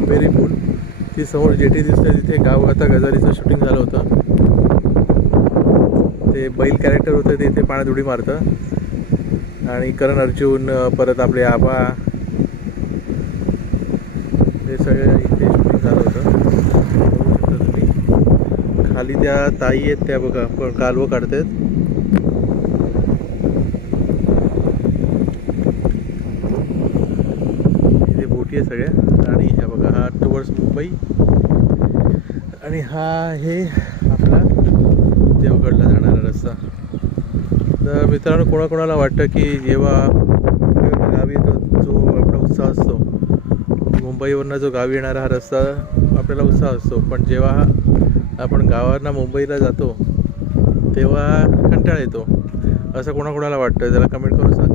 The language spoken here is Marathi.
आंबेरी पूल, ती समोर जेटी दिसते तिथे गावगाथा गजालीचं शूटिंग झालं होतं. ते बैल कॅरेक्टर होतं ते इथे पाण्यात उडी मारतं. आणि करण अर्जुन, परत आपले आबा, हे सगळे इथे शूटिंग झालं होतं. बघू शकता तुम्ही. खाली त्या ताई आहेत त्या बघा पण कालवं काढतात. इथे बोटी आहे सगळ्या. आणि ह्या बघा हा टुवर्ड्स मुंबई आणि हा आहे आपला देवगडला जाणारा रस्ता. तर मित्रांनो, कोणाकोणाला वाटतं की जेव्हा मुंबईवरून गावी येतो जो आपला उत्साह असतो, मुंबईवरनं जो गावी येणारा हा रस्ता आपल्याला उत्साह असतो, पण जेव्हा आपण गावांना मुंबईला जातो तेव्हा कंटाळा येतो, असं कोणाकोणाला वाटतं. त्याला कमेंट करून सांगा.